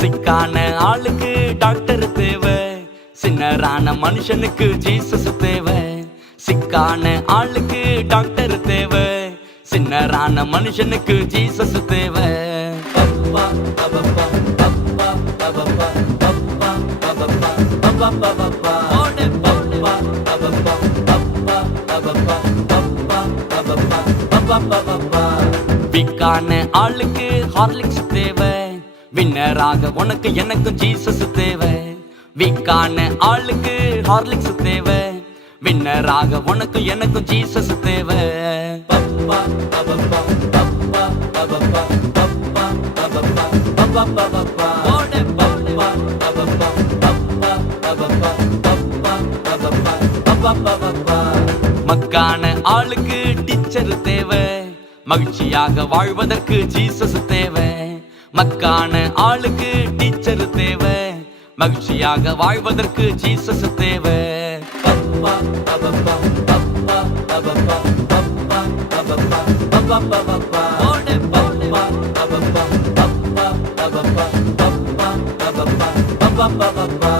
சிக்கான ஆளுக்கு டாக்டர் தேவை, சின்னரான மனுஷனுக்கு ஜீசஸ் தேவை. சிக்கான ஆளுக்கு டாக்டர் தேவை, சின்னரான மனுஷனுக்கு ஜீசஸ் தேவை. வீக்கான ஆளுக்கு ஹார்லிக்ஸ் தேவை, வின்னராக உனக்கு எனக்கும் ஜீசஸ் தேவை. வீக்கான ஆளுக்கு ஹார்லிக்ஸ் தேவை, வின்னராக உனக்கு எனக்கும் ஜீசஸ் தேவை. மக்கான ஆளுக்கு டீச்சர் தேவை, மகிழ்ச்சியாக வாழ்வதற்கு ஜீசஸ் தேவை. மக்கான ஆளுக்கு டீச்சர் தேவை, மகிழ்ச்சியாக வாழ்வதற்கு ஜீசஸ் தேவை. Ba ba ba